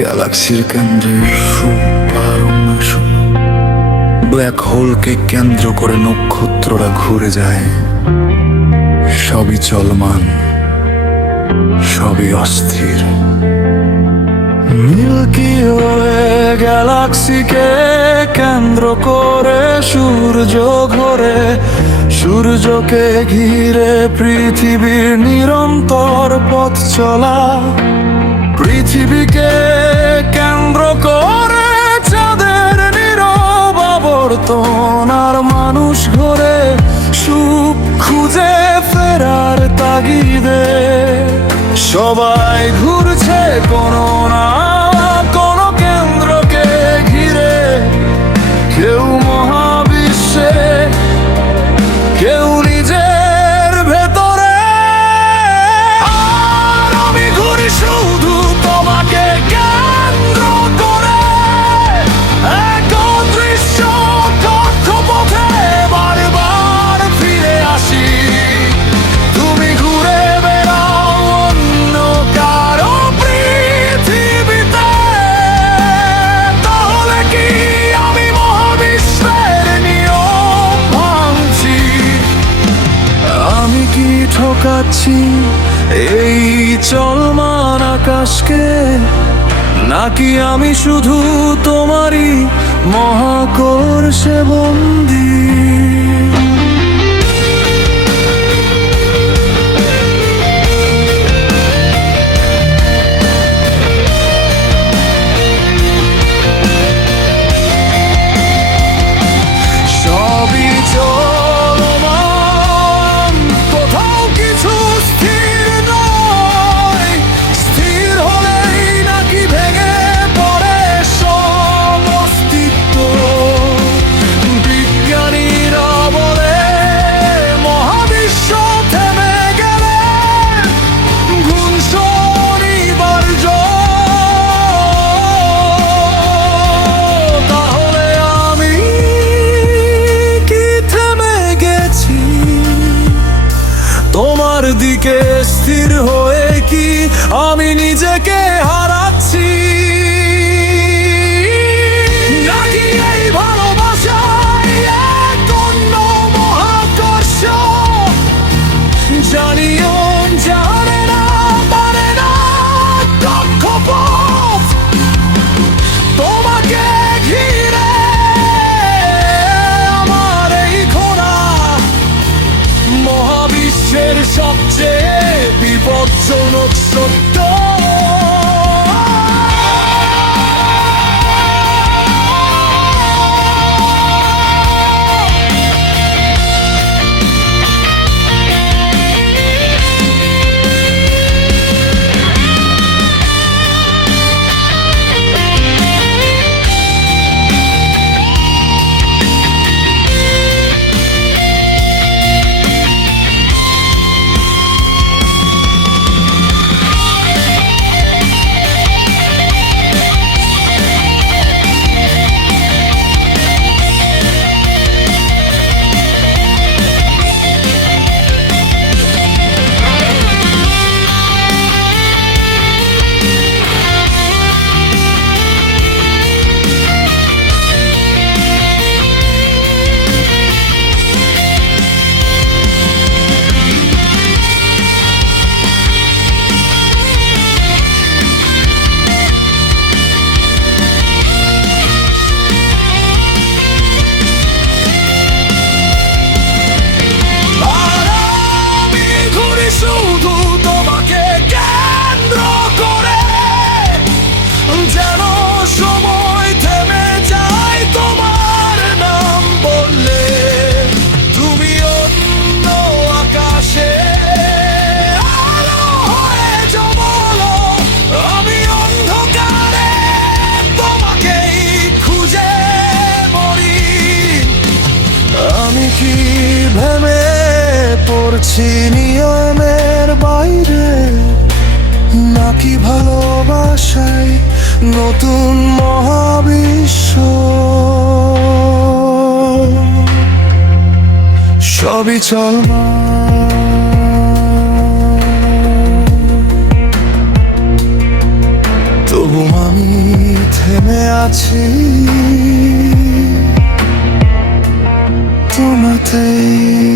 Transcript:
গ্যালাক্সির কেন্দ্রের সুখ আর অন্বেষণ, ব্ল্যাক হোলকে কেন্দ্র করে নক্ষত্ররা ঘুরে যায়। সবই চলমান, সবই অস্থির। মিল্কি ওয়ে গ্যালাক্সিকে কেন্দ্র করে সূর্য ঘোরে, সূর্যকে ঘিরে পৃথিবীর নিরন্তর পথ চলা। পৃথিবীকে কেন্দ্র করে চাঁদের নীরব আবর্তন, আর মানুষ ঘোরে সুখ খুঁজে ফেরার তাগিদে। সবাই ঘুরছে কোনো না কোনো কেন্দ্রকে ঘিরে, কেউ মহাবিশ্বে, কেউ নিজের ভেতরে। আর আমি ঘুরি শুধু তোমাকে কেন্দ্র করে, এক অদৃশ্য কক্ষপথে বারবার ফিরে আসি। তুমি ঘুরে বেড়াও অন্য কারো পৃথিবীতে, তাহলে কি আমি মহাবিশ্বের নিয়ম ভাঙছি? আমি কি ঠকাচ্ছি এই চলমান আকাশকে, নাকি আমি শুধু তোমারই মহাকর্ষে বন্দী? সবই চলমান, কোথাও কিছু স্থির নয়। স্থির হলেই নাকি ভেঙে পড়ে সব অস্তিত্ব। বিজ্ঞানীরা বলে মহাবিশ্ব থেমে গেলে ঘূর্ণন অনিবার্য। তাহলে আমি কি থেমে গেছি তোমার দিকে স্থির হয়ে? কি আমি নিজেকে হারাচ্ছি? নাকি এই ভালোবাসায় এক অন্য মহাকর্ষ? জানিও জানে না মানে না কক্ষপথ তোমাকে ঘিরে। আমার এই ঘোড়া মহাবিশ্বের সবচেয়ে বিপজ্জনক সত্য। ভেবে পড়ছি নিয়মের বাইরে, নাকি ভালোবাসায় নতুন মহাবিশ্ব? সবই চলমান, তবু আমি আছি তোমাতেই।